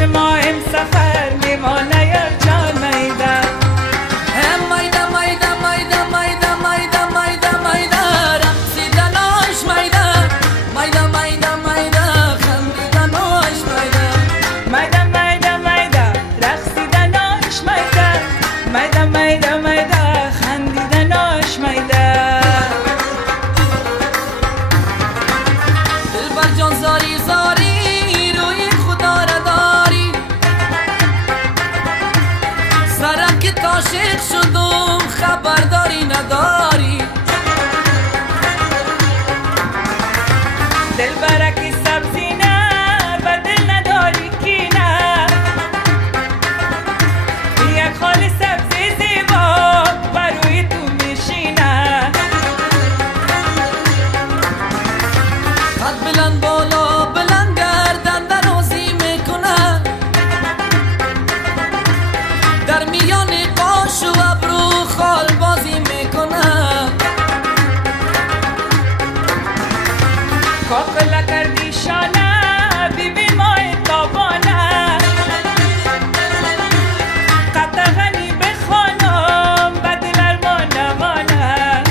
پیش ما سفر میمانه یا جان میده میده میده میده میده میده میده میده رقصیدناش میده میده میده میده خندیدناش میده میده میده میده رقصیدناش میده میده میده میده خندیدناش میده دلبر جان زاری زاری روی خدا را داری سرک تاشق شدم خبرداری نداری دلبرکی سبزی نه و دل نداری کی نه یک خال سبزی زیبا بر روی تو میشینه قد بلند بالا بلند گردن درازی میکنه در میان قاش و ابرو خال بازی میکنه کاکلا کردی شانه بیبی مای تابانه قطغنی به خانم بدل ارمان مانه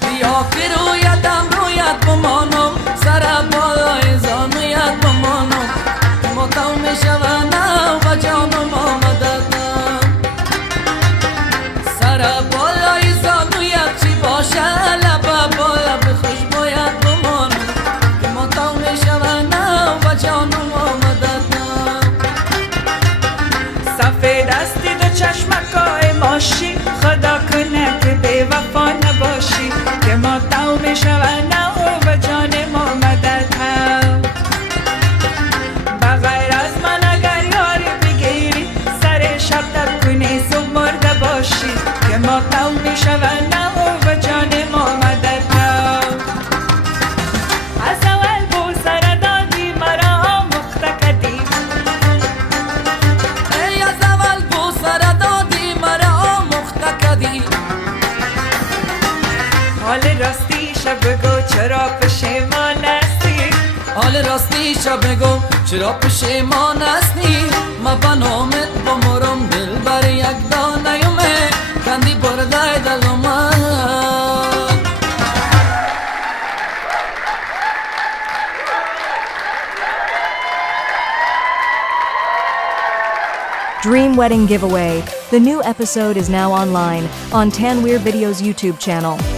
بیا که رویتم رویت بمانم سر بالای زانویت بمانم ماتم میشونم و جانم آمدتم سر بالای زانویت چی باشه لب بالا به خوشبویت بمانم ماتم میشونم و جانم آمدتم سفید استی دو چشمکای ماشی خدا کنه که بی وفا نباشی که ما تو میشونه و جان ما مدد هم بغیر از من اگر یاری بگیری سر شب تب کنی زب مرده باشی که ما تو میشونه و جان ما مدد هم از اول بو سر دادی مرا آموخته کدی ای از اول بو سر دادی مرا آموخته کدی حال راستی شب بگو چرا پشیمان هستی حال راستی شب بگو چرا پشیمان هستی ما بنامت بمرم دل بر یک دانه یومه کندی برده دل من Dream Wedding Giveaway. The new episode is now online on Tanweer Videos YouTube channel.